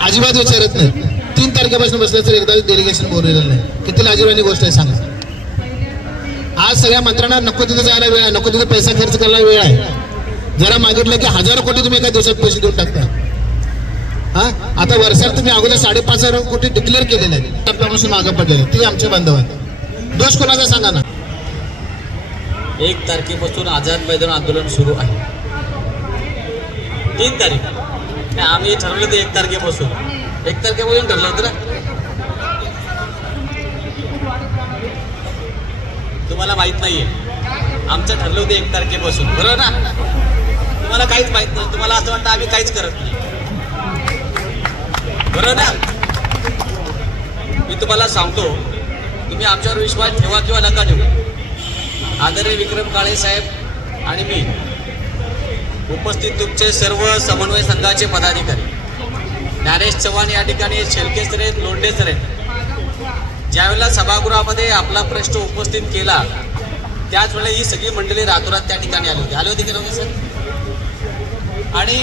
अजिबात विचारत नाही. 3 तारखेपासून बसलं तर एकदा डेलिगेशन बोललेलं नाही. किती लाजिरवाणी गोष्ट आहे सांगा. आज सगळ्या मंत्र्यांना नको तिथे जायला वेळ आहे, नको तिथे पैसा खर्च करायला वेळ आहे. जरा मागितलं की 1000 कोटी तुम्ही एका दिवसात पैसे देऊन टाकता. हा आता वर्षात तुम्ही अगोदर 5,500 कोटी डिक्लेअर केलेले आहेत, आपल्यापासून मागं पडलेले ते आमचे बांधव आहेत. दोष कोणाचा सांगा ना. 1 तारखेपासून आझाद मैदान आंदोलन सुरू आहे. 3 तारीख आणि आम्ही ठरवलं ते 1 तारखेपासून. 1 तारखेपासून ठरलं होतं ना. तुम्हाला माहित नाहीये, आमचं ठरलं होतं 1 तारखेपासून, बरोबर ना. तुम्हाला काहीच माहित नाही, तुम्हाला असं वाटतं आम्ही काहीच करत नाही, बरोबर ना. मी तुम्हाला सांगतो, तुम्ही आमच्यावर विश्वास ठेवा किंवा नका ठेवू. आदरणीय विक्रम काळे साहेब आणि मी उपस्थित तुमचे सर्व समन्वय संघाचे पदाधिकारी, ज्ञानेश चव्हाण या ठिकाणी, शेळके सर आहेत, लोंढे सर आहेत. ज्यावेळेला सभागृहामध्ये आपला प्रश्न उपस्थित केला त्याच वेळेला ही सगळी मंडळी रातोरात त्या ठिकाणी आली होती की नव्हती सर. आणि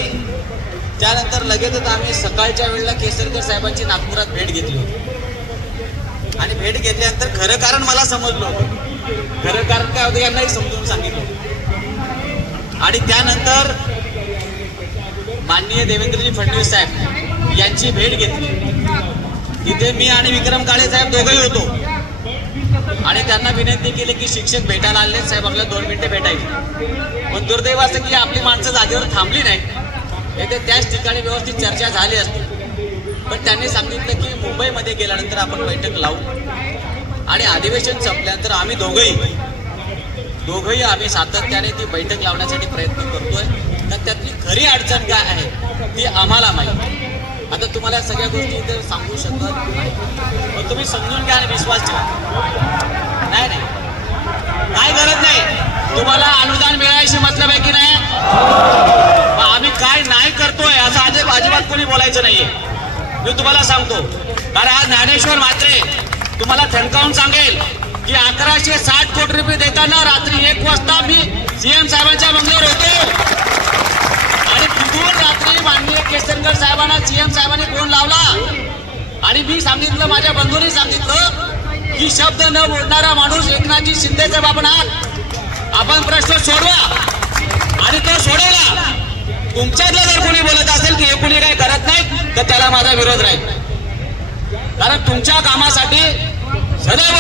त्यानंतर लगेचच आम्ही सकाळच्या वेळेला केसरकर साहेबांची नागपुरात भेट घेतली होती. आणि भेट घेतल्यानंतर खरं कारण मला समजलं होतं. खरं कारण काय होतं यांनाही समजून सांगितलं. आणि त्यानंतर माननीय देवेंद्रजी फडणवीस साहेब यांची भेट घेतली. तिथे मी आणि विक्रम काळे साहेब दोघंही होतो. आणि त्यांना विनंती केली की शिक्षक भेटायला आले साहेब, आपल्याला 2 मिनिटे भेटायची. पण दुर्दैव असं की आपली माणसं जागेवर थांबली नाही. येथे त्याच ठिकाणी व्यवस्थित चर्चा झाली असती. पण त्यांनी सांगितलं की मुंबईमध्ये गेल्यानंतर आपण बैठक लावू. आणि अधिवेशन संपल्यानंतर आम्ही दोघंही आम्ही सातत्याने ती बैठक लावण्यासाठी प्रयत्न करतोय. तर त्यातली खरी अडचण काय आहे ती आम्हाला माहिती. आता तुम्हाला सगळ्या गोष्टी इथे सांगू शकत नाही, पण तुम्ही समजून घ्या आणि विश्वास ठेवा. नाही काय गरज नाही. तुम्हाला अनुदान मिळायची मतलब आहे की नाही. आम्ही काय नाही करतोय असं अजिबात कोणी बोलायचं नाहीये. मी तुम्हाला सांगतो, कारण आज ज्ञानेश्वर म्हात्रे तुम्हाला ठणकावून सांगेल की 1160 कोटी रुपये देताना रात्री 1 वाजता मी सीएम साहेबांच्या बंगल्यावर होतो. आणि तिथून रात्री माननीय केसरकर साहेबांना सीएम साहेबांनी फोन लावला आणि मी सांगितलं, माझ्या बंधूंनी सांगितलं की शब्द न बोलणारा माणूस एकनाथजी शिंदे साहेब आपण प्रश्न सोडवा. आणि तो सोडवला. तुमच्यातलं जर कोणी बोलत असेल की हे कोणी काही करत नाही तर त्याला माझा विरोध राहील. कारण तुमच्या कामासाठी सदैव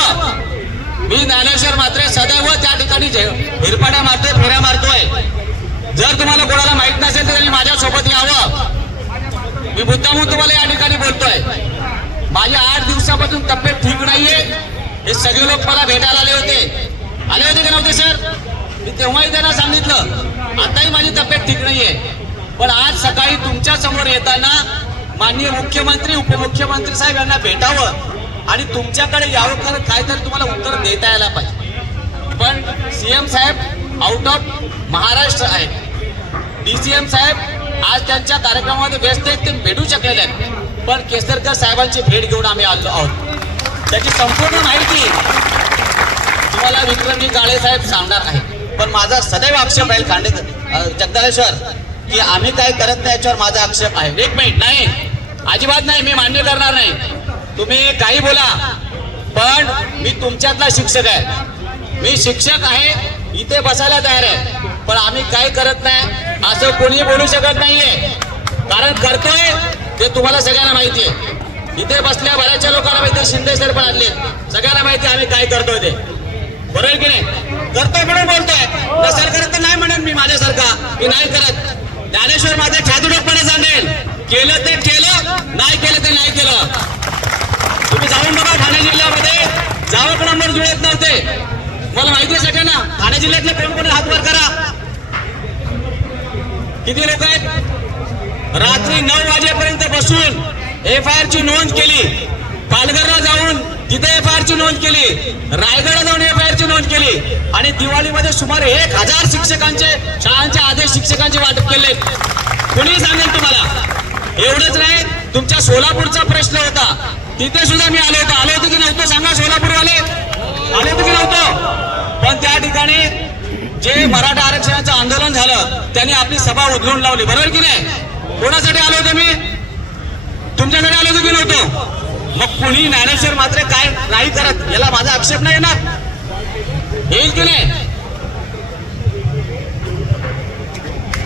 मी ज्ञानेश्वर म्हात्रे सदैव त्या ठिकाणी हिरपाड्या मारतोय, फेऱ्या मारतोय. जर तुम्हाला कोणाला माहित नसेल तर त्यांनी माझ्यासोबत यावं. मी मुद्दामून तुम्हाला या ठिकाणी बोलतोय. माझी 8 दिवसापासून तब्येत ठीक नाहीये. हे सगळे लोक मला भेटायला आले होते की नव्हते सर. मी तेव्हाही त्यांना सांगितलं आताही माझी तब्येत ठीक नाहीये. पण आज सकाळी तुमच्या समोर येताना माननीय मुख्यमंत्री उपमुख्यमंत्री साहेब यांना भेटावं आणि तुमच्याकडे यावं, कारण काहीतरी तुम्हाला उत्तर देता यायला पाहिजे. पण सीएम साहेब आउट ऑफ महाराष्ट्र आहेत. डीसीएम साहेब आज त्यांच्या कार्यक्रमामध्ये व्यस्त आहेत, ते भेटू शकलेले आहेत. पण केसरकर साहेबांची भेट घेऊन आम्ही आलो आहोत. त्याची संपूर्ण माहिती तुम्हाला विक्रमजी काळे साहेब सांगणार आहे. पण माझा सदैव आक्षेप राहील जगदाळेश्वर की आम्ही काय करत नाही याच्यावर माझा आक्षेप आहे. 1 मिनिट नाही, अजिबात नाही, मी मान्य करणार नाही. तुम्ही काही बोला, पण मी तुमच्यातला शिक्षक आहे. मी शिक्षक आहे, इथे बसायला तयार आहे. पण आम्ही काय करत नाही असं कोणी बोलू शकत नाहीये. कारण करतोय ते तुम्हाला सगळ्यांना माहिती आहे. इथे बसल्या बऱ्याचशा लोकांना माहिती, शिंदे सर पण आणले, सगळ्यांना माहिती आम्ही काय करतोय ते. बरोबर की नाही. करतोय म्हणून बोलतोय. नसेल करत तर नाही म्हणेन मी माझ्यासारखा की नाही करत. ज्ञानेश्वर माझ्या छातीडोकपणे सांगेल, केलं ते केलं, नाही केलं ते नाही केलं. तुम्ही जाऊन बघा ठाणे जिल्ह्यामध्ये जावक नंबर जुळत नव्हते. मला माहिती आहे सगळ्यांना. ठाणे जिल्ह्यातले कोण कोणी हात वर करा. किती लोक आहेत. रात्री 9 वाजेपर्यंत बसून FIR ची नोंद केली. पालघरला जाऊन तिथे FIR ची नोंद केली. रायगडला जाऊन FIR ची नोंद केली. आणि दिवाळीमध्ये सुमारे 1000 शिक्षकांचे, शाळांचे आदेश शिक्षकांचे वाटप केले. कोणी सांगेल तुम्हाला. एवढंच नाही, तुमच्या सोलापूरचा प्रश्न होता, तिथे सुद्धा मी आलो होतो की नव्हतं सांगा. सोलापूरवाले आले होते की नव्हतं. पण त्या ठिकाणी जे मराठा आरक्षणाचं आंदोलन झालं त्यांनी आपली सभा उधळून लावली. बरोबर की नाही. कोणासाठी आलो होतो मी. तुमच्याकडे आलो होतो की नव्हतो? मग कुणी ज्ञानेश्वर मात्र काय नाही करत याला माझा आक्षेप नाही येणार? येईल की नाही?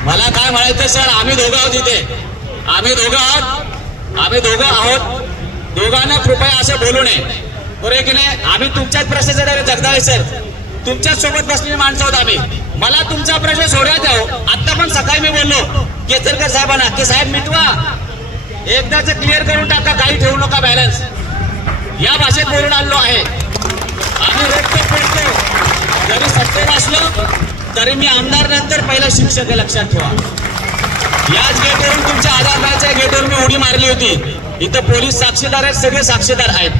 मला काय म्हणायचं सर, आम्ही दोघं आहोत इथे, आम्ही दोघं आहोत. दोघांना कृपया असं बोलू नये, बरोबर आहे की नाही? आम्ही तुमच्याच प्रश्नाचे जगदाळे सर, तुमच्याच सोबत बसलेली माणसं आहोत आम्ही. मला तुमचा प्रश्न सोडवायचा हो. आता पण सकाळी मी बोललो केसरकर साहेबांना की साहेब मिटवा, एकदाच क्लिअर करून टाका, काही ठेवू नका बॅलन्स. या भाषेत बोलून आलो आहे. आम्ही रोखतो पेटतो. जरी सत्तेत असलो तरी मी आमदार नंतर पहिला शिक्षक आहे, लक्षात ठेवा. याच गेटवरून तुमच्या आधार कार्डच्या गेटवर मी उडी मारली होती. इथं पोलीस साक्षीदार आहेत, सगळे साक्षीदार आहेत.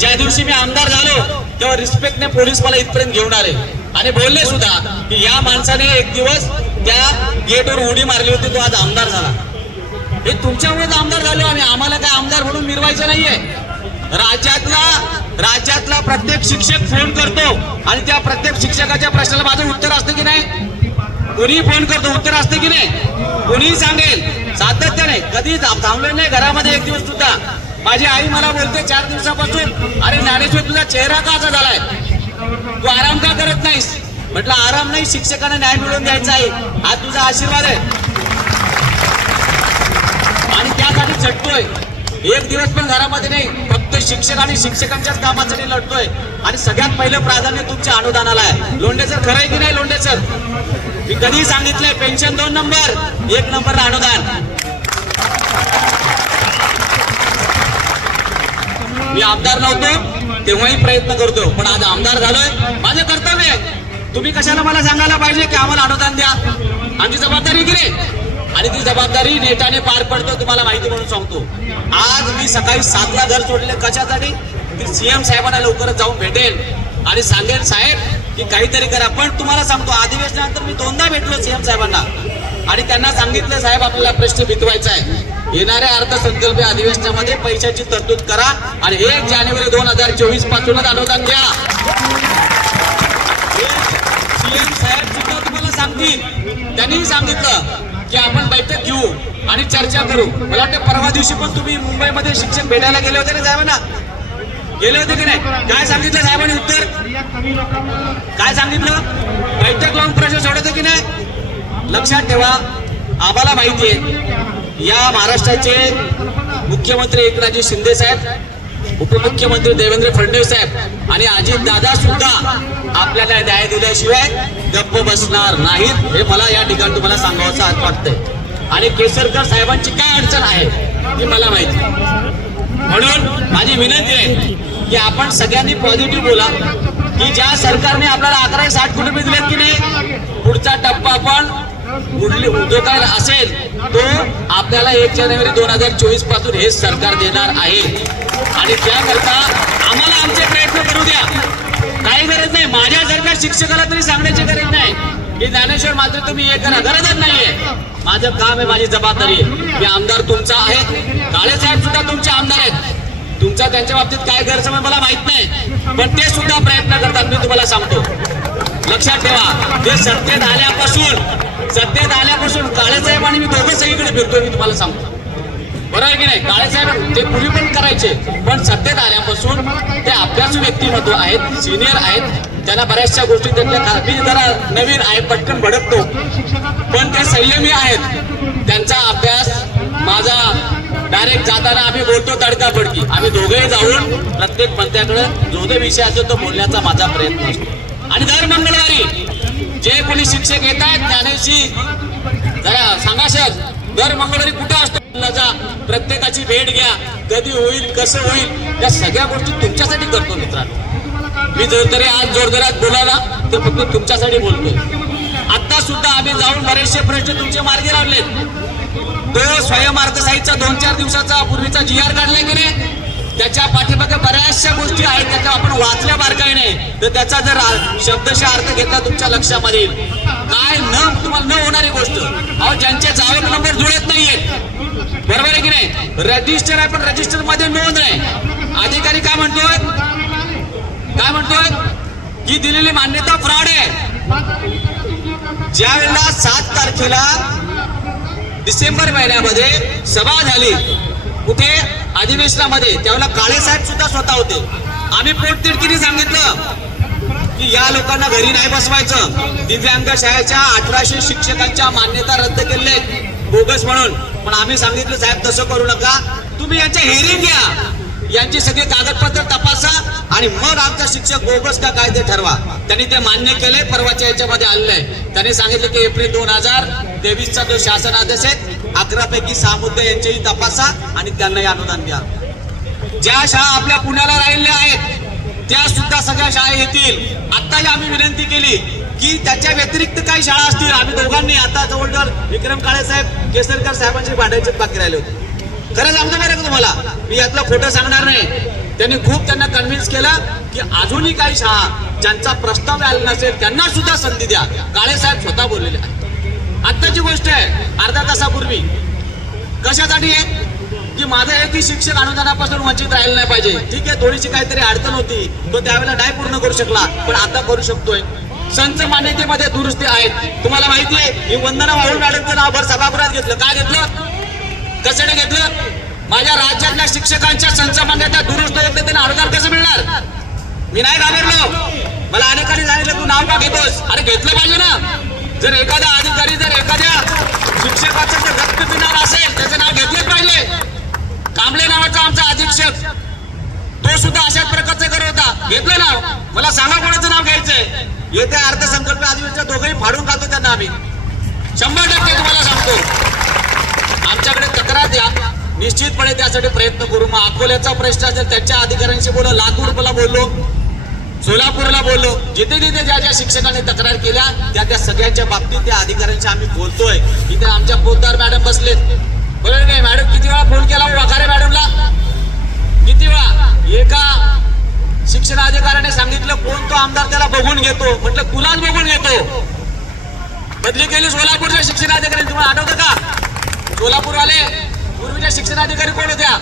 ज्या दिवशी मी आमदार झालो तेव्हा रिस्पेक्टने पोलीस मला इथपर्यंत घेऊन आले आणि बोलले सुद्धा की या माणसाने एक दिवस त्या गेटवर उडी मारली होती, तो आज आमदार झाला. हे तुमच्यामुळेच आमदार झालो आणि आम्हाला काय आमदार म्हणून मिरवायचं नाहीये. राज्यातला प्रत्येक शिक्षक फोन करतो आणि त्या प्रत्येक शिक्षकाच्या प्रश्नाला माझं उत्तर असतं की नाही? कोणी फोन करतो, उत्तर असतं की नाही? कोणी सांगेल सातत्याने, कधी थांबलो नाही घरामध्ये एक दिवस सुद्धा. माझी आई मला बोलते 4 दिवसापासून, अरे ज्ञानेश्वर तुझा चेहरा का असा झालाय, तू आराम का करत नाहीस? म्हटलं आराम नाही, शिक्षकांना न्याय मिळवून द्यायचा आहे, हा तुझा आशीर्वाद आहे आणि त्यासाठी झटतोय. एक दिवस पण घरामध्ये नाही, फक्त शिक्षक आणि शिक्षकांच्याच कामासाठी लढतोय आणि सगळ्यात पहिलं प्राधान्य तुमच्या अनुदानाला आहे. लोंढे सर, खरं आहे की नाही लोंढे सर? मी कधी सांगितलंय पेन्शन 2 नंबर, 1 नंबरला अनुदान. मी आमदार नव्हतो तेव्हाही प्रयत्न करतो, पण आज आमदार झालोय, माझं कर्तव्य आहे. तुम्ही कशाला मला सांगायला पाहिजे की आम्हाला अनुदान द्या? आमची जबाबदारी की नाही? आणि ती जबाबदारी नेटाने पार पडतो, तुम्हाला माहिती म्हणून सांगतो. आज मी सकाळी 7ला घर सोडले कशासाठी? की सीएम साहेबांना लवकरच जाऊन भेटेल आणि सांगेल साहेब की काहीतरी करा. पण तुम्हाला सांगतो, अधिवेशनानंतर मी 2दा भेटलो सीएम साहेबांना आणि त्यांना सांगितलं साहेब आपल्याला प्रश्न मिटवायचा आहे. येणाऱ्या अर्थसंकल्पीय अधिवेशनामध्ये पैशाची तरतूद करा आणि 1 जानेवारी 2024 पासूनच अनुदान द्या. सीएम साहेब सुद्धा तुम्हाला सांगतील. त्यांनी सांगितलं की आपण बैठक घेऊ आणि चर्चा करू. मला वाटतं परवा दिवशी पण तुम्ही मुंबईमध्ये शिक्षक भेटायला गेले होते ना साहेबांना? गेले होते की नाही? काय सांगितलं साहेबांनी उत्तर? काय सांगितलं? बैठक लावून प्रश्न सोडवतो की नाही? लक्षात ठेवा, आम्हाला माहिती आहे या महाराष्ट्राचे मुख्यमंत्री एकनाथजी शिंदे साहेब, उपमुख्यमंत्री देवेंद्र फडणवीस साहेब आणि अजित दादा सुद्धा आपल्याला न्याय दिल्याशिवाय गप्प बसणार नाहीत, हे मला या ठिकाणी तुम्हाला सांगावंसं वाटतंय. आणि केसरकर साहेबांची काय अडचण आहे ती मला माहिती. म्हणून माझी विनंती आहे की आपण सगळ्यांनी पॉझिटिव्ह बोला की ज्या सरकारने आपल्याला 1160 कोटी रुपये दिलेत की नाही, पुढचा टप्पा आपण जो काय असेल तो आपल्याला 1 जानेवारी 2024 पासून हे सरकार देणार आहे. आणि त्याकरता आम्हाला आमचे प्रयत्न करू द्या, काही गरज नाही. माझ्यासारख्या शिक्षकाला तरी सांगण्याची गरज नाही की ज्ञानेश्वर मात्र तुम्ही हे करा, गरजच नाहीये. माझं काम आहे, माझी जबाबदारी आहे. मी आमदार तुमचा आहे, काळे साहेब सुद्धा तुमचे आमदार आहेत. तुमचा त्यांच्या बाबतीत काय गैरसमज मला माहित नाही, पण ते सुद्धा प्रयत्न करतात, मी तुम्हाला सांगतो. लक्षात ठेवा, ते सत्तेत आल्यापासून काळे साहेब आणि मी दोघं सगळीकडे फिरतोय, मी तुम्हाला सांगतो. बरोबर आहे की नाही? काळे साहेब ते पूर्वी पण करायचे, पण सत्तेत आल्यापासून ते अभ्यासू व्यक्तिमत्व आहेत, सिनियर आहेत. त्यांना बऱ्याचशा गोष्टी त्यातल्या, मी जरा नवीन आहे, पटकन भडकतो, पण ते संयमी आहेत. त्यांचा अभ्यास माझा डायरेक्ट जाताना आम्ही बोलतो तडकाफडकी. आम्ही दोघेही जाऊन प्रत्येक मंत्र्याकडे जो जो विषय असतो तो बोलण्याचा माझा प्रयत्न असतो. आणि दर मंगळवारी जे कोणी शिक्षक येत आहेत त्यानेशी जरा सांगा सर, दर मंगळवारी कुठे असतो जा, प्रत्येकाची भेट घ्या, कधी होईल कसं होईल, या सगळ्या गोष्टी तुमच्यासाठी करतो मित्रांनो. मी जर तरी आज जोरदारात बोलायला तर फक्त तुमच्यासाठी बोलतोय. आता सुद्धा आम्ही जाऊन बरेचसे प्रश्न तुमचे मार्गी लावलेत. तो स्वयंअर्थसहाय्यचा 2-4 दिवसाचा पूर्वीचा GR काढलाय की नाही, त्याच्या पाठीमागे बऱ्याचशा गोष्टी आहेत, त्याच्या आपण वाचल्या बारकाईने, तर त्याचा जर शब्दशः अर्थ घेतला तुमच्या लक्षामध्ये येईल. काय तुम्हाला न होणारी गोष्ट, अहो ज्यांचे जावक नंबर जुळत नाहीयेत, बरोबर आहे की नाही? रजिस्टर आहे पण रजिस्टर मध्ये नोंद नाही. अधिकारी काय म्हणतोय की दिलेली मान्यता फ्रॉड आहे. ज्या वेळेला 7 तारखेला डिसेंबर महिन्यामध्ये सभा झाली कुठे, अधिवेशनामध्ये त्यावेळेला काळे साहेब सुद्धा स्वतः होते. आम्ही पोटतिडकीने सांगितलं की या लोकांना घरी नाही बसवायचं. दिव्यांग शाळेच्या 1800 शिक्षकांच्या मान्यता रद्द केल्या आहेत बोगस म्हणून. पण आम्ही सांगितलं साहेब तसं करू नका, तुम्ही यांच्या हिअरिंग घ्या, यांची सगळी कागदपत्र तपासा आणि मग आमचा शिक्षक बोगस का काय ते ठरवा. त्यांनी ते मान्य केले. परवाच्या याच्यामध्ये आलेलं आहे. त्यांनी सांगितलं की एप्रिल 2023चा जो शासन आदेश आहे 11 पैकी 6 मुद्दे यांचेही तपासा आणि त्यांनाही अनुदान द्या. ज्या शाळा आपल्या पुण्याला राहिलेल्या आहेत त्या सुद्धा सगळ्या शाळा येतील. आत्ताही आम्ही विनंती केली की त्याच्या व्यतिरिक्त काही शाळा असतील. आम्ही दोघांनी आता जवळजवळ विक्रम काळे साहेब केसरकर साहेबांची भांडायचे बाकी राहिले होते. खरं सांगतो बरं का तुम्हाला, मी यातलं खोटं सांगणार नाही. त्यांनी खूप त्यांना कन्व्हिन्स केलं की अजूनही काही शाळा ज्यांचा प्रस्ताव आला नसेल त्यांना सुद्धा संधी द्या. काळे साहेब स्वतः बोललेले आहेत. आत्ताची गोष्ट आहे अर्धा तासापूर्वी. कशासाठी आहे की माझा एकही शिक्षक अनुदानापासून वंचित राहिला नाही पाहिजे. ठीक आहे, थोडीशी काहीतरी अडचण होती, तो त्यावेळेला नाही पूर्ण करू शकला, पण आता करू शकतोय. संच मान्यतेमध्ये दुरुस्ती आहेत. तुम्हाला माहिती आहे मी वंदना वाहुल मॅडमचं नाव भर सभागृहात घेतलं. काय घेतलं, कशाने घेतलं? माझ्या राज्यातल्या शिक्षकांच्या संच मान्यता दुरुस्त होत नाही, त्यांना अनुदान कसं मिळणार? मी नाही घाबरलो. मला अनेकांनी सांगितलं तू नाव का घेतोस. अरे घेतलं पाहिजे ना. जर एखादा अधिकारी जर एखाद्या शिक्षकाचं जर रक्त पिणार असेल त्याचं नाव घेतलंच पाहिजे. कांबळे नावाचा आमचा अधीक्षक तो सुद्धा अशाच प्रकारचं करत होता. घेतलं नाव. मला सांगा कोणाचं नाव घ्यायचंय. येत्या अर्थसंकल्प अधिवेशनात दोघंही फाडून खातो त्यांना आम्ही 100% तुम्हाला सांगतो. आमच्याकडे तक्रार द्या, निश्चितपणे त्यासाठी प्रयत्न करू. मग अकोल्याचा प्रश्न असेल त्याच्या अधिकाऱ्यांशी बोललो, लातूरला बोललो, सोलापूरला बोललो, जिथे जिथे ज्या ज्या शिक्षकांनी तक्रार केल्या त्या सगळ्यांच्या बाबतीत त्या अधिकाऱ्यांशी आम्ही बोलतोय. इथे आमच्या पोद्दार मॅडम बसलेत. बरोबर नाही मॅडम? किती वेळा फोन केला वाघारे मॅडमला, किती वेळा. एका शिक्षण अधिकाऱ्याने सांगितलं कोण तो आमदार त्याला बघून घेतो. म्हटलं तुलाच बघून घेतो. बदली केली सोलापूरच्या शिक्षण अधिकारी. तुम्हाला आठवतं का सोलापूरवाले पूर्वीच्या शिक्षण अधिकारी कोण होत्या?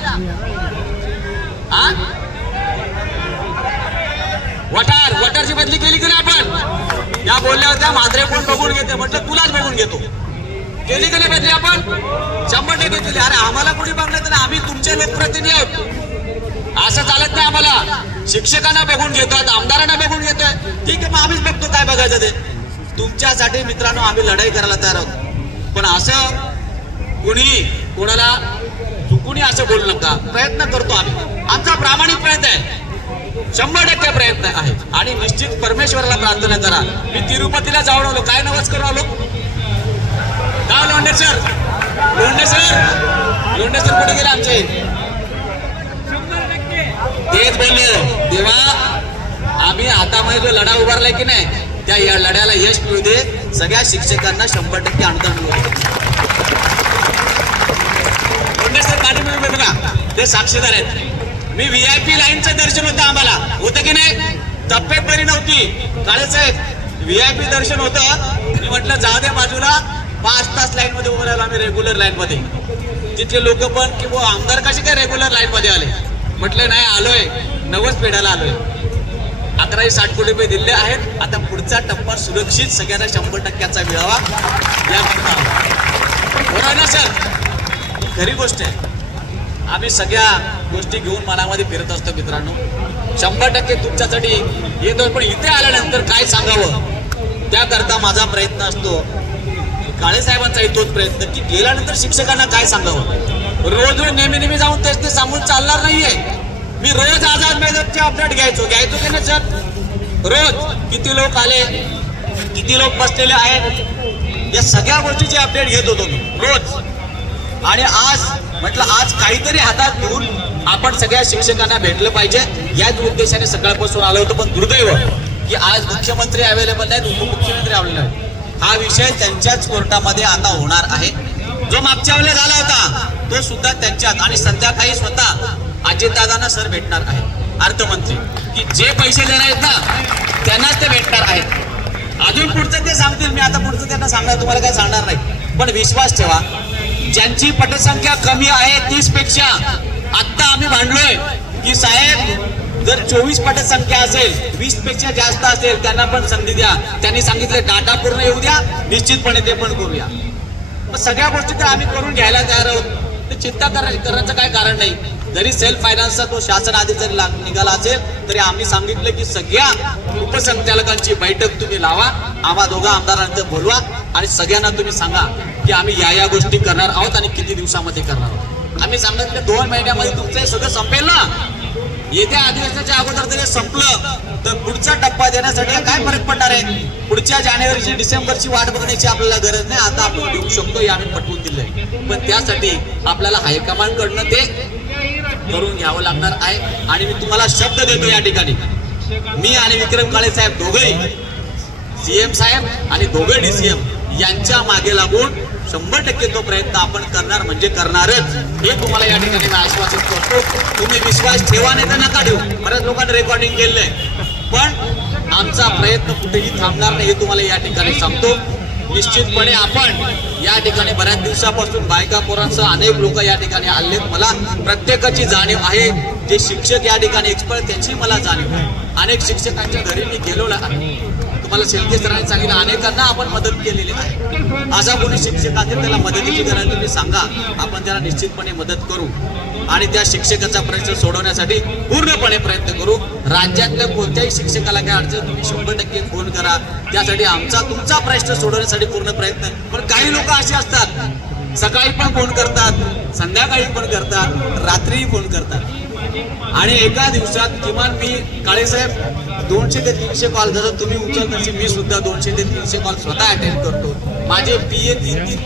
वटारची बदली केली की नाही आपण? या बोलल्या होत्या म्हात्रे कोण बघून घेते. म्हटलं तुलाच बघून घेतो. केली की नाही बदली आपण? 100% केली. अरे आम्हाला कोणी बघलं तर आम्ही तुमचे लोकप्रतिनिधी आहोत. असं चालत नाही आम्हाला. शिक्षकांना बघून घेतोय, आमदारांना बघून घेतोय. ठीक आहे, मग आम्हीच बघतो काय बघायचं ते. तुमच्यासाठी मित्रांनो आम्ही लढाई करायला तयार आहोत. पण असं कोणी कोणाला चुकून असं बोलू नका. प्रयत्न करतो आम्ही. आमचा प्रामाणिक प्रयत्न आहे. 100% प्रयत्न आहे. आणि निश्चित परमेश्वराला प्रार्थना करा. मी तिरुपतीला जाऊन आलो. काय नवस करून आलो? गाव लोंढे सर कुठे गेले आमचे? तेच बोलले तेव्हा आम्ही हातामध्ये जो लढा उभारलाय की नाही त्या या लढ्याला यश मिळू दे. सगळ्या शिक्षकांना 100% अनुदान मिळू दे. लोंढे सर पाणी मिळू बघा, ते साक्षीदार आहेत. मी VIP लाईनचं दर्शन होतं आम्हाला. होतं की नाही? तब्येत बरी नव्हती. काळे साहेब VIP दर्शन होतं. मी म्हटलं जाऊ दे बाजूला. 5 तास लाईन मध्ये उभं राहिलो आम्ही रेग्युलर लाईन मध्ये. तिथले लोक पण की वो आमदार कसे काय रेग्युलर लाईन मध्ये आले. म्हटलं नाही आलोय, नवस फेडायला आलोय. 1160 कोटी रुपये दिले आहेत. आता पुढचा टप्पा सुरक्षित सगळ्यांना 100%चा मिळावा याकरता. बरोबर ना सर? खरी गोष्ट आहे. आम्ही सगळ्या गोष्टी घेऊन मनामध्ये फिरत असतो मित्रांनो. 100% तुमच्यासाठी येतो. पण इथे आल्यानंतर काय सांगावं त्याकरता माझा प्रयत्न असतो. काळे साहेबांचाही तोच प्रयत्न की गेल्यानंतर शिक्षकांना काय सांगावं. रोज नेहमी जाऊन तेच ते सांगून चालणार नाहीये. मी रोज आझाद मैदानचे अपडेट घ्यायचो की नाही सर? रोज किती लोक आले, किती लोक बसलेले आहेत, या सगळ्या गोष्टीचे अपडेट घेत होतो मी रोज. आणि आज म्हटलं आज काहीतरी हातात घेऊन आपण सगळ्या शिक्षकांना भेटलं पाहिजे याच उद्देशाने सकाळपासून आलो होतो. पण दुर्दैव की आज मुख्यमंत्री अवेलेबल नाहीत, उपमुख्यमंत्री आलेले आहेत. हा विषय त्यांच्याच कोर्टामध्ये आता होणार आहे. जो मागच्या वेळेला झाला होता तो सुद्धा त्यांच्यात. आणि संध्याकाळी स्वतः अजितदादांना सर भेटणार आहे अर्थमंत्री की जे पैसे देणार आहेत ना त्यांनाच ते भेटणार आहेत. अजून पुढचं ते सांगतील. मी आता पुढचं त्यांना सांगणार, तुम्हाला काय सांगणार नाही. पण विश्वास ठेवा, ज्यांची पटसंख्या कमी आहे 30 पेक्षा आत्ता आम्ही भांडलोय की साहेब जर 24 पटसंख्या असेल 20 पेक्षा जास्त असेल त्यांना पण संधी द्या. त्यांनी सांगितलं डाटा पूर्ण येऊ द्या, निश्चितपणे ते पण करूया. मग सगळ्या गोष्टी तर आम्ही करून घ्यायला तयार आहोत. चिंता करण्याचं काय कारण नाही. जरी सेल्फ फायनान्सचा तो शासन आदेश जरी निघाला असेल तरी आम्ही सांगितलं की सगळ्या उपसंचालकांची बैठक तुम्ही लावा, आम्हा दोघा आमदारांना बोलवा आणि सगळ्यांना तुम्ही सांगा की आम्ही या गोष्टी करणार आहोत आणि किती दिवसामध्ये करणार आहोत. आम्ही सांगितलं 2 महिन्यामध्ये तुमचं हे सगळं संपेल ना. येत्या अधिवेशनाच्या अगोदर जरी संपलं तर पुढचा टप्पा देण्यासाठी काय फरक पडणार आहे. पुढच्या जानेवारीची डिसेंबरची वाट बघण्याची आपल्याला गरज नाही. आता आपण देऊ शकतो हे आम्ही पटवून दिलंय. पण त्यासाठी आपल्याला हायकमांड कडनं ते करून घ्यावं लागणार आहे. आणि मी तुम्हाला शब्द देतो या ठिकाणी, मी आणि विक्रम काळे साहेब दोघेही सीएम साहेब आणि दोघे DCM यांच्या मागे लागून 100% तो प्रयत्न आपण करणार म्हणजे करणारच हे तुम्हाला या ठिकाणी मी आश्वासित करतो. तुम्ही विश्वास ठेवा नाही तर नका ठेवू. बऱ्याच लोकांनी रेकॉर्डिंग केलंय, पण आमचा प्रयत्न कुठेही थांबणार नाही हे तुम्हाला या ठिकाणी सांगतो. निश्चितपणे आपण या ठिकाणी बऱ्याच दिवसापासून बायका पोरांसह अनेक लोक या ठिकाणी आलेत. मला प्रत्येकाची जाणीव आहे. जे शिक्षक या ठिकाणी एक्सपर्ट त्यांची मला जाणीव आहे. अनेक शिक्षकांच्या घरी मी गेलो आहे. तुम्हाला शेळके सरांनी सांगितलं अनेकांना आपण मदत केलेली आहे. असा कोणी शिक्षक असेल त्याला मदतीची गरज तुम्ही सांगा, आपण त्याला निश्चितपणे मदत करू आणि त्या शिक्षकाचा प्रश्न सोडवण्यासाठी पूर्णपणे प्रयत्न करू. राज्यातल्या कोणत्याही शिक्षकाला काय अडचण तुम्ही 100% फोन करा. त्यासाठी आमचा तुमचा प्रश्न सोडवण्यासाठी पूर्ण प्रयत्न. पण काही लोक असे असतात, सकाळी पण फोन करतात, संध्याकाळी पण करतात, रात्रीही फोन करतात. आणि एका दिवसात किमान मी काळेसाहेब 200 ते 300 कॉल, जसं तुम्ही उचलत असेल मी सुद्धा 200 ते 300 कॉल स्वतः अटेंड करतो. माझे PA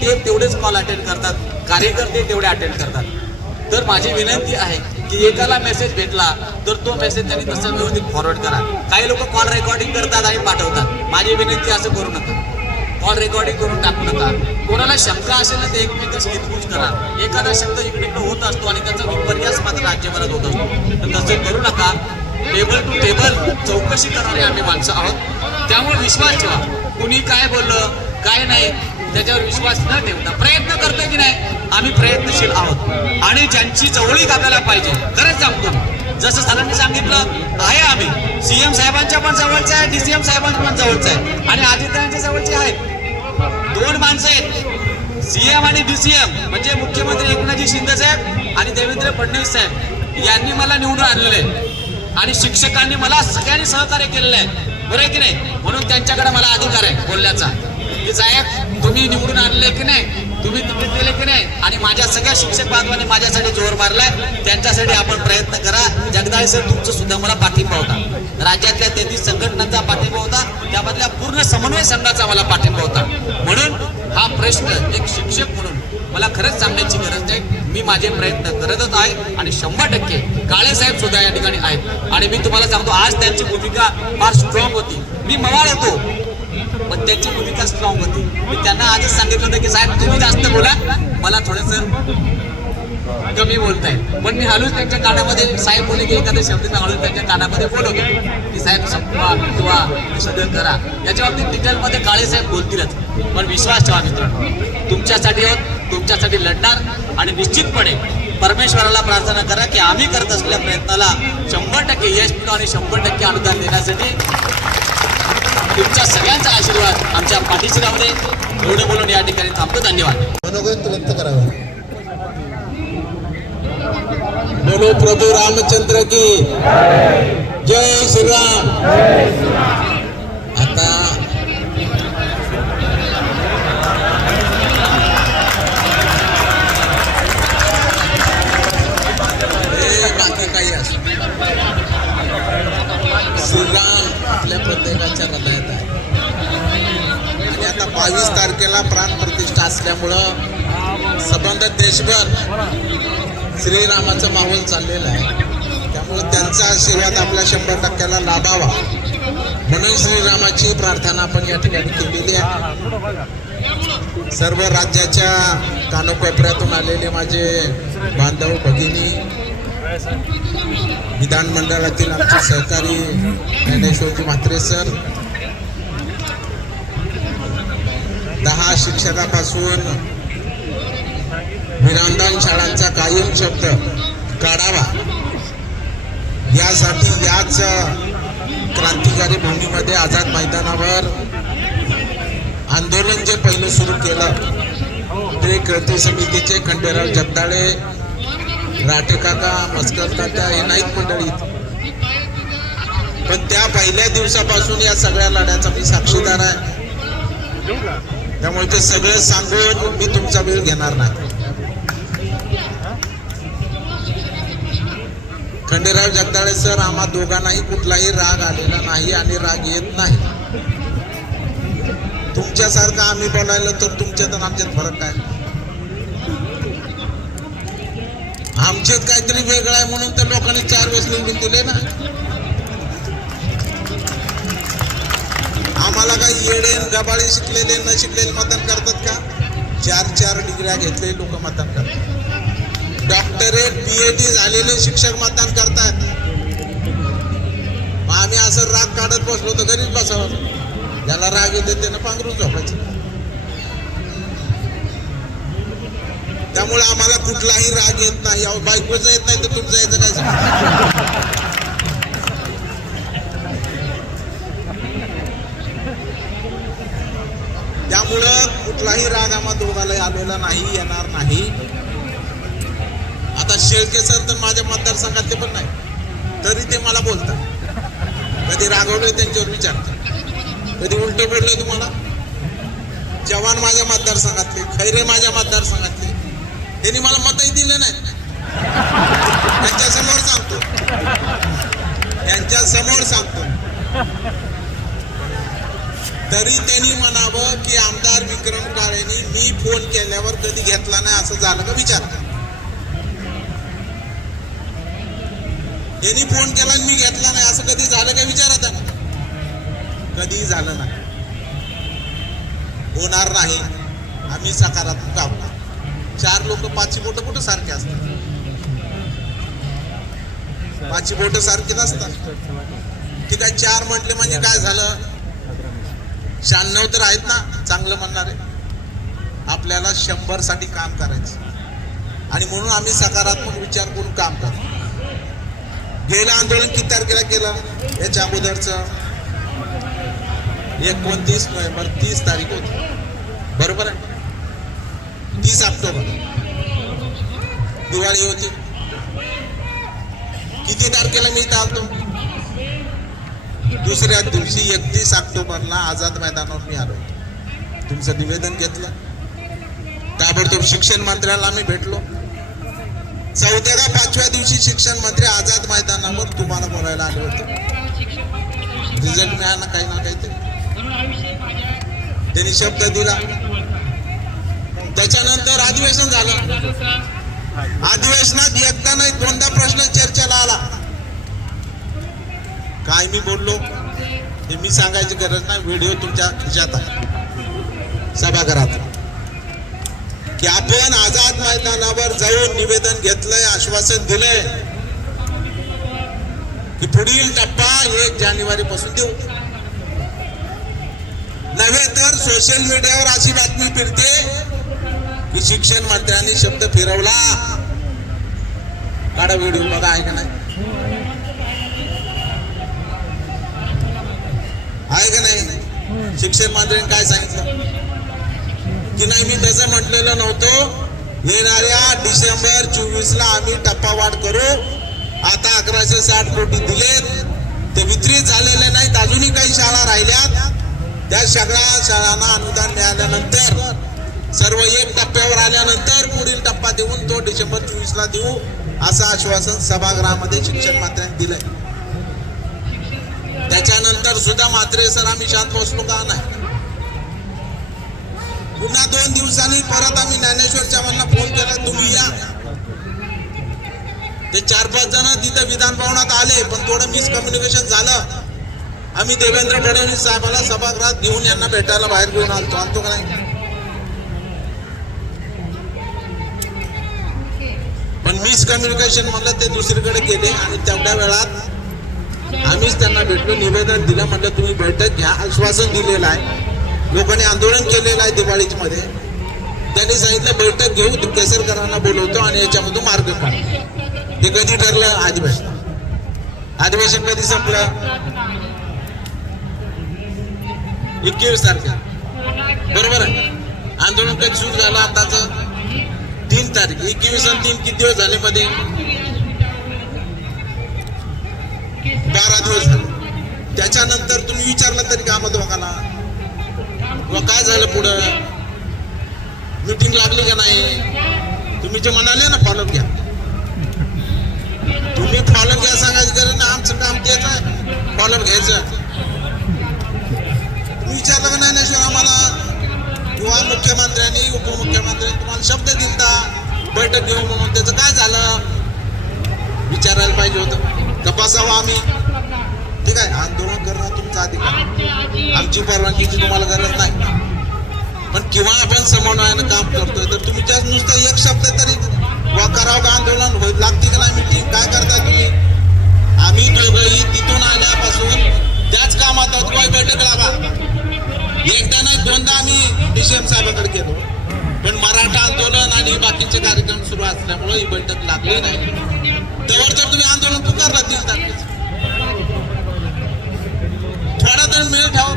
ते तेवढेच कॉल अटेंड करतात, कार्यकर्ते तेवढे अटेंड करतात. तर माझी विनंती आहे की एकाला मेसेज भेटला तर तो मेसेज त्यांनी तसा व्यवस्थित फॉरवर्ड करा. काही लोक कॉल रेकॉर्डिंग करतात आणि पाठवतात. माझी विनंती असं करू नका. कॉल रेकॉर्डिंग करून टाकू नका. कोणाला शंका असेल ना ते एकमेकांशी हितगुज करा. एखादा शब्द इकडे होत असतो आणि त्याचा विपर्यास मात्र राज्यभरात होत असतो. तर तसं करू नका. टेबल टू टेबल चौकशी करणारे आम्ही माणसं आहोत. त्यामुळे विश्वास ठेवा. कुणी काय बोललं काय नाही त्याच्यावर विश्वास न ठेवता प्रयत्न करतो की नाही, आम्ही प्रयत्नशील आहोत. आणि ज्यांची जवळीक आपल्याला पाहिजे, खरंच सांगतो, जसं सरांनी सांगितलं आहे, आम्ही CM साहेबांच्या पण जवळचं आहे, DCM साहेबांच्या पण जवळचं आहे आणि आदित्यनाथच्या जवळचे आहेत. 2 माणसं आहेत, CM आणि DCM, म्हणजे मुख्यमंत्री एकनाथजी शिंदे साहेब आणि देवेंद्र फडणवीस साहेब यांनी मला निवडून आणलेलं आहे. आणि शिक्षकांनी मला सगळ्यांनी सहकार्य केलेलं आहे, बरोबर आहे की नाही. म्हणून त्यांच्याकडे मला अधिकार आहे बोलण्याचा की साहेब तुम्ही निवडून आणले की नाही, तुम्ही तिकीट दिले की नाही. आणि माझ्या सगळ्या शिक्षक बांधवांनी माझ्यासाठी जोर मारलाय. त्यांच्यासाठी आपण प्रयत्न करा. जगदाळे सर तुमचं सुद्धा मला पाठिंबा होता. राज्यातल्या 33 संघटनांचा पाठिंबा होता. त्यामधल्या पूर्ण समन्वय संघाचा मला पाठिंबा होता. म्हणून हा प्रश्न एक शिक्षक म्हणून मला खरंच सांगण्याची गरज नाही. मी माझे प्रयत्न करतच आहे आणि 100% काळेसाहेब सुद्धा या ठिकाणी आहेत. आणि मी तुम्हाला सांगतो आज त्यांची भूमिका फार स्ट्रॉंग होती. मी मवाळ होतो पण त्यांची भूमिका स्ट्रॉंग होती. मी त्यांना आजच सांगितलं होतं की साहेब तुम्ही जास्त बोला, मला थोडंसं कमी बोलताय. पण मी हळूच त्यांच्या कानामध्ये साहेब बोलले की एखाद्या शब्द हळूच त्यांच्या कानामध्ये बोलवतो की साहेब संपवा किंवा सगळं करा. याच्या बाबतीत डिटेलमध्ये काळेसाहेब बोलतीलच. पण विश्वास ठेवा मित्रांनो, तुमच्यासाठी आहोत, तुमच्यासाठी लढणार आणि निश्चितपणे परमेश्वराला प्रार्थना करा की आम्ही करत असलेल्या प्रयत्नाला 100% यश मिळो आणि 100% अनुदान देण्यासाठी तुमच्या सगळ्यांचा आशीर्वाद आमच्या पाठीशी राहू दे. एवढं बोलून या ठिकाणी थांबतो. धन्यवाद. मनोगत व्यक्त करावं. बोलो प्रभु रामचंद्र की जय श्रीराम. आता बाकी काही असो, श्रीराम आपल्या प्रत्येकाच्या हृदयात आहे. आणि आता 22 तारखेला प्राणप्रतिष्ठा असल्यामुळं संबंध देशभर श्रीरामाचं माहोल चाललेलं आहे. त्यामुळे त्यांचा आशीर्वाद आपल्या 100%ला लाभावा म्हणून श्रीरामाची प्रार्थना आपण या ठिकाणी केलेली आहे. सर्व राज्याच्या कानोकोपऱ्यातून आलेले माझे बांधव भगिनी, विधानमंडळातील आमचे सहकारी ज्ञानेश्वरजी म्हात्रे सर, 10 शिक्षकापासून विरांदान शाळांचा कायम शब्द काढावा यासाठी याच क्रांतिकारी भूमीमध्ये आझाद मैदानावर आंदोलन जे पहिलं सुरू केलं ते कृती समितीचे खंडेराव जगदाळे राठे काका, मस्कर तात्या हे नाहीत मंडळीत, पण त्या पहिल्या दिवसापासून या सगळ्या लढ्याचा मी साक्षीदार आहे. त्यामुळे ते सगळं सांगून मी तुमचा वेळ घेणार नाही. खंडेराव जगदाळे सर, आम्हा दोघांनाही कुठलाही राग आलेला नाही आणि राग येत नाही. तुमच्यासारखं आम्ही बोलायला तर तुमच्यात आणि आमच्यात फरक आहे. आमच्यात काहीतरी वेगळं आहे म्हणून तर लोकांनी 4 वेळेस निवडून दिले ना. आम्हाला काही येडे गबाळे शिकलेले न शिकलेले मतदान करतात का? 4 डिग्र्या घेतलेले लोक मतदान करतात. डॉक्टरेट PhD झालेले शिक्षक मतदान करतात. मग आम्ही असं राग काढत बसलो तर घरीच बसावं. ज्याला राग येते त्यानं पांघरून झोपायचं. त्यामुळे आम्हाला कुठलाही राग येत नाही. बायकोचा येत नाही तर तुमचं यायचं काय सांग. त्यामुळं कुठलाही राग आम्हा दोघाला आलेला नाही, येणार नाही. आता शेळके सर तर माझ्या मतदारसंघातले पण नाही, तरी ते मला बोलतात. कधी रागवले त्यांच्यावर विचारतात, कधी उलट बोलले तुम्हाला. जवान माझ्या मतदारसंघातले, खैरे माझ्या मतदारसंघातले, त्यांनी मला मतही दिले नाही. त्यांच्यासमोर सांगतो. तरी त्यांनी म्हणावं की आमदार विक्रम काळेंनी मी फोन केल्यावर कधी घेतला नाही असं झालं का विचार. यांनी फोन केला आणि मी घेतला नाही असं कधी झालं का विचारा त्यांना. कधी झालं नाही, होणार नाही. आम्ही सकारात्मक आहोत. 4 लोक 5 बोटं कुठं सारखे असतात? 5 बोटं सारखे नसतात. ठीक आहे, 4 म्हटले म्हणजे काय झालं? 96 तर आहेत ना चांगलं म्हणणारे. आपल्याला 100 साठी काम करायचं आणि म्हणून आम्ही सकारात्मक विचार करून काम करतो. गेलं आंदोलन किती तारखेला केलं? याच्या अगोदरचं 29 नोव्हेंबर 30 तारीख होती, बरोबर आहे. 30 ऑक्टोबर दिवाळी होती. किती तारखेला मी इथं आलतो? दुसऱ्या दिवशी 31 ऑक्टोबरला आझाद मैदानावर मी आलो. तुमचं निवेदन घेतलं. ताबडतोब शिक्षण मंत्र्याला आम्ही भेटलो. 4थ्या का 5व्या दिवशी शिक्षण मंत्री आझाद मैदानावर तुम्हाला बोलायला आले होते. रिझल्ट मिळाला काही ना काहीतरी. त्यांनी शब्द दिला. त्याच्यानंतर अधिवेशन झालं. अधिवेशनात एकदा नाही 2दा प्रश्न चर्चेला आला. काय मी बोललो हे मी सांगायची गरज नाही. व्हिडिओ तुमच्या खिशात आहे सभागृहात. की आपण आझाद मैदानावर जाऊन निवेदन घेतलंय, आश्वासन दिलंय की पुढील टप्पा 1 जानेवारी पासून देऊ. नव्हे तर सोशल मीडियावर अशी बातमी फिरते की शिक्षण मंत्र्यांनी शब्द फिरवला. काढा व्हिडिओ बघा, आहे का नाही? आहे का नाही? शिक्षण मंत्र्यांनी काय सांगितलं की नाही मी तसं म्हटलेलं नव्हतं. येणाऱ्या डिसेंबर 24ला आम्ही टप्पावाढ करू. आता 1160 कोटी दिलेत, ते वितरित झालेले नाहीत. अजूनही काही शाळा राहिल्यात. त्या सगळ्या शाळांना अनुदान मिळाल्यानंतर सर्व 1 टप्प्यावर आल्यानंतर पुढील टप्पा देऊन तो डिसेंबर 24ला देऊ असं आश्वासन सभागृहामध्ये शिक्षण मंत्र्यांनी दिलंय. त्याच्यानंतर सुद्धा म्हात्रे सर आम्ही शांत बसलो का नाही? पुन्हा 2 दिवसांनी परत आम्ही ज्ञानेश्वरच्या मधला फोन केला, तुम्ही या. ते 4-5 जण तिथे विधान भवनात आले, पण थोडं मिसकम्युनिकेशन झालं. आम्ही देवेंद्र फडणवीस साहेबाला सभागृहात घेऊन यांना भेटायला बाहेर घेऊन आणतो का नाही? पण मिसकम्युनिकेशन म्हणलं ते दुसरीकडे गेले आणि तेवढ्या वेळात आम्हीच त्यांना भेटलो, निवेदन दिलं. म्हटलं तुम्ही बैठक घ्या, आश्वासन दिलेलं आहे. लोकांनी आंदोलन केलेलं आहे दिवाळीच मध्ये. त्यांनी सांगितलं बैठक घेऊ, केसरकरांना बोलवतो आणि याच्यामधून मार्ग काढू. ते कधी ठरलं? अधिवेशन कधी संपलं? 21 तारखेला, बरोबर आहे. आंदोलन कधी सुरू झालं? आताच 3 तारीख 21 आणि 3 किती दिवस झाले मध्ये? 12 दिवस झाले. त्याच्यानंतर तुम्ही विचारलं तरी का आम्हा दोघाला व काय झालं पुढं, मीटिंग लागली का नाही? तुम्ही जे म्हणाले ना फॉलोअप घ्या, तुम्ही फॉलोअप घ्या सांगायचं गरज ना, आमचं काम तेच आहे फॉलोअप घ्यायचं. विचारलं का नाही ज्ञानेश्वर आम्हाला किंवा मुख्यमंत्र्यांनी उपमुख्यमंत्र्यांनी तुम्हाला शब्द दिलता बैठक घेऊ म्हणून, त्याचं काय झालं विचारायला पाहिजे होतं. तपासावं आम्ही. ठीक आहे, आंदोलन करणं तुमचा अधिकार, आमची परवानगीची तुम्हाला गरज नाही. पण किंवा आपण समन्वयानं काम करतोय तर तुम्ही त्याच नुसतं एक शब्द तरी करावं का आंदोलन होईल लागते का नाही मीटिंग, काय करताय तुम्ही? आम्ही दोघंही तिथून आल्यापासून त्याच कामात आहोत. काही बैठक लावा, एकदा नाही दोनदा आम्ही DCM साहेबांकडे गेलो, पण मराठा आंदोलन आणि बाकीचे कार्यक्रम सुरू असल्यामुळे ही बैठक लागली नाही. त्यावर जर तुम्ही आंदोलन पुकारला 3 तारखेचं, थोडा तर मेळ ठेवा.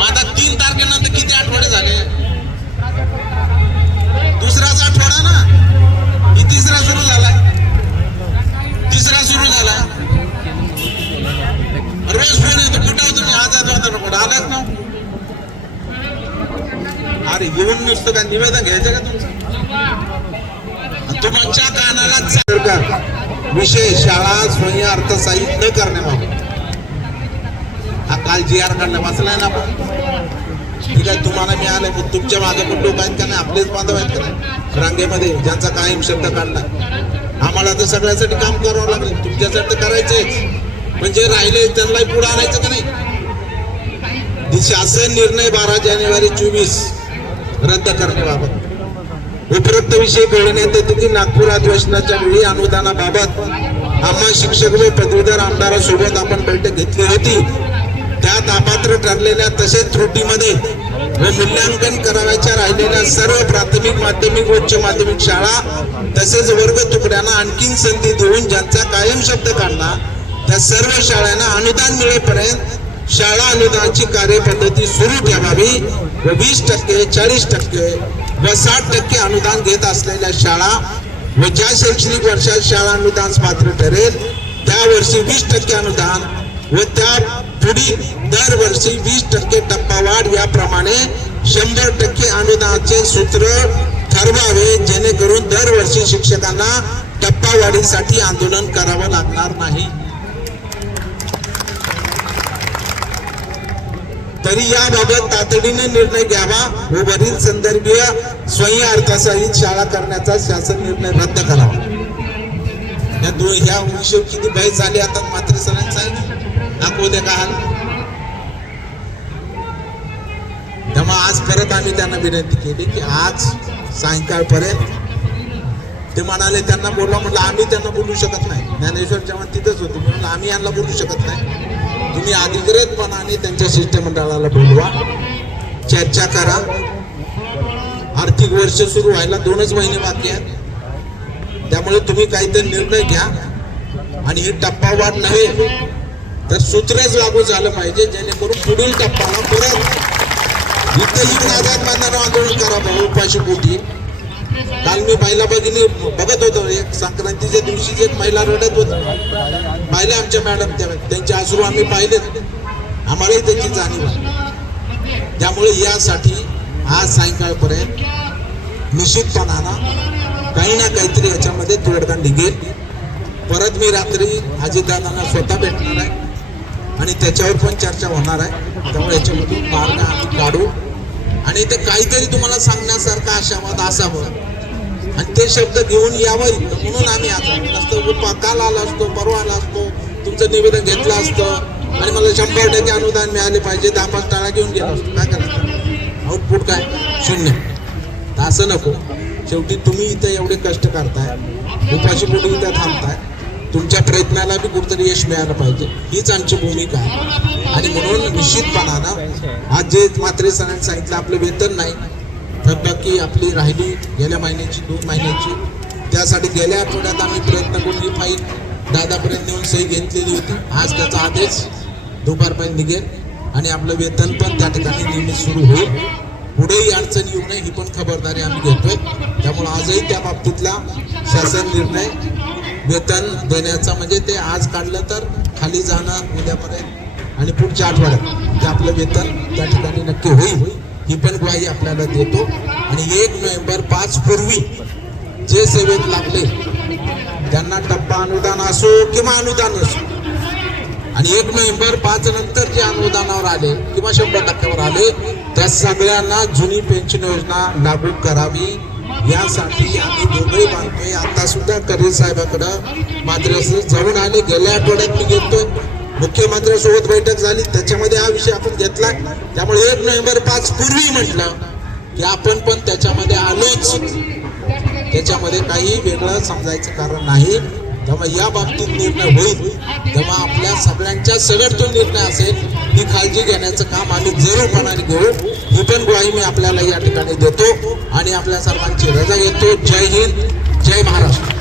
आता 3 तारखेनंतर किती आठवडे झाले? दुसराच आठवडा ना, ही तिसरा सुरू झालाय. रोज फोन येतो, कुठं तुम्ही? आज आलाच ना. अरे येऊन नुसतं का निवेदन घ्यायचं का तुमचं? तुमच्या कानाला सरकार विषय शाळा स्वयं अर्थसहाय्यित न करण्याबाबत हा काल GR काढला, वाचलाय ना आपण. ठीक आहे, तुम्हाला मिळालंय, पण तुमच्या मागे पण लोक आहेत का नाही? आपलेच बांधव आहेत का नाही रांगेमध्ये, ज्यांचा कायम शब्द काढला? आम्हाला तर सगळ्यासाठी काम करावं लागेल, तुमच्यासाठी तर पण जे राहिले त्यांनाही पुढे आणायचं का नाही? शासन निर्णय 12 जानेवारी 24 रद्द करण्याबाबत उपरोक्त विषय कळवण्यात येते की नागपूर अधिवेशनाच्या वेळी अनुदानाबाबत आम्हा शिक्षक व पदवीधर आमदारांसोबत आपण बैठक घेतली होती. त्यात अपात्र ठरलेल्या तसेच त्रुटीमध्ये व मूल्यांकन करावयाच्या राहिलेल्या सर्व प्राथमिक माध्यमिक उच्च माध्यमिक शाळा तसेच वर्ग तुकड्यांना आणखीन संधी देऊन ज्यांचा कायम शब्द काढला त्या सर्व शाळांना अनुदान मिळेपर्यंत शाळा अनुदानाची कार्यपद्धती सुरू ठेवावी व 20%, 40% व 60% अनुदान घेत असलेल्या शाळा व ज्या शैक्षणिक वर्षात शाळा अनुदान पात्र ठरेल त्या वर्षी 20% अनुदान व त्या पुढील दरवर्षी 20% टप्पावाढ याप्रमाणे 100% अनुदानाचे सूत्र ठरवावे, जेणेकरून दरवर्षी शिक्षकांना टप्पावाढीसाठी आंदोलन करावं लागणार नाही. तरी याबाबत तातडीने निर्णय घ्यावा व वरील संदर्भीय स्वयं अर्थसहाय्यित शाळा करण्याचा शासन निर्णय रद्द करावा. ह्या विषय किती बहस झाली आता मात्र सरांचा दाखवू दे का हाल. तेव्हा आज परत आम्ही त्यांना विनंती केली की आज सायंकाळपर्यंत, ते म्हणाले त्यांना बोलवा, म्हटलं आम्ही त्यांना बोलू शकत नाही. ज्ञानेश्वर जेव्हा तिथंच होते म्हणून आम्ही यांना बोलू शकत नाही. तुम्ही अधिकृतपणाने त्यांच्या शिष्टमंडळाला बोलवा, चर्चा करा. आर्थिक वर्ष सुरू व्हायला 2च महिने बाकी आहेत, त्यामुळे तुम्ही काहीतरी निर्णय घ्या. आणि हे टप्पावाढ नव्हे तर सूत्रच लागू झालं पाहिजे, जेणेकरून पुढील टप्प्याला परत इथं येऊन आझाद मैदानावर आंदोलन करा उपाशी पोटी. काल मी महिला भगिनी बघत होतो, एक संक्रांतीच्या दिवशी एक महिला रडत होती, पाहिले आमच्या मॅडम, त्यांचे अश्रू आम्ही पाहिलेत, आम्हालाही त्याची जाणीव आहे. त्यामुळे यासाठी आज सायंकाळपर्यंत निश्चितपणानं काही ना काहीतरी याच्यामध्ये तोडगा निघेल. परत मी रात्री अजितदादांना स्वतः भेटणार आहे आणि त्याच्यावर पण चर्चा होणार आहे. त्यामुळे याच्यामधून मार्ग आम्ही काढू आणि ते काहीतरी तुम्हाला सांगण्यासारखं आशावाद असावं आणि ते शब्द घेऊन यावं, म्हणून आम्ही आज नसतं काल आला असतो, परवा आला असतो, तुमचं निवेदन घेतलं असतं आणि मला 100% अनुदान मिळाले पाहिजे, 10-5 टाळा घेऊन गेलो असतो. काय करायचं? आउटपुट काय? 0. तर असं नको. शेवटी तुम्ही इथं एवढे कष्ट करताय, उपाशी पोटी इथं थांबताय, तुमच्या प्रयत्नाला बी कुठेतरी यश मिळालं पाहिजे, हीच आमची भूमिका आहे. आणि म्हणून निश्चितपणानं आज जे म्हात्रे सरांनी सांगितलं, आपलं वेतन नाही, थकबाकी आपली राहिली गेल्या महिन्याची 2 महिन्याची, त्यासाठी गेल्या आठवड्यात आम्ही प्रयत्न करून ही फाईल दादापर्यंत नेऊन सही घेतलेली होती. आज त्याचा आदेश दुपारपर्यंत निघेल आणि आपलं वेतन पण त्या ठिकाणी नियमित सुरू होईल. पुढेही अडचण येऊ नये ही पण खबरदारी आम्ही घेतोय. त्यामुळे आजही त्या बाबतीतला शासन निर्णय वेतन देण्याचा म्हणजे ते आज काढलं तर खाली जाणं उद्यापर्यंत आणि पुढच्या आठवड्यात ते आपलं वेतन त्या ठिकाणी नक्की होईल ही पण ग्वाही आपल्याला देतो. आणि 1 नोव्हेंबर 5 पूर्वी जे सेवेत लागले त्यांना टप्पा अनुदान असो किंवा अनुदान नसो आणि 1 नोव्हेंबर 5 नंतर जे अनुदानावर आले किंवा 100% आले त्या सगळ्यांना जुनी पेन्शन योजना लागू करावी यासाठी आम्ही दोघंही बांधतोय. आता सुद्धा करीर साहेबाकडं मात्र जाऊन आले. गेल्या आठवड्यात मी घेतोय मुख्यमंत्र्यांसोबत बैठक झाली त्याच्यामध्ये हा विषय आपण घेतला. त्यामुळे 1 नोव्हेंबर 5 पूर्वी म्हटलं की आपण पण त्याच्यामध्ये आलोच. त्याच्यामध्ये काही वेगळं समजायचं कारण नाही. तेव्हा या बाबतीत निर्णय होईल तेव्हा आपल्या सगळ्यांच्या सगळ्यातून निर्णय असेल ही काळजी घेण्याचं काम आम्ही जरूरपणाने घेऊ ही पण ग्वाही मी आपल्याला या ठिकाणी देतो आणि आपल्या सर्वांची रजा घेतो. जय हिंद, जय महाराष्ट्र.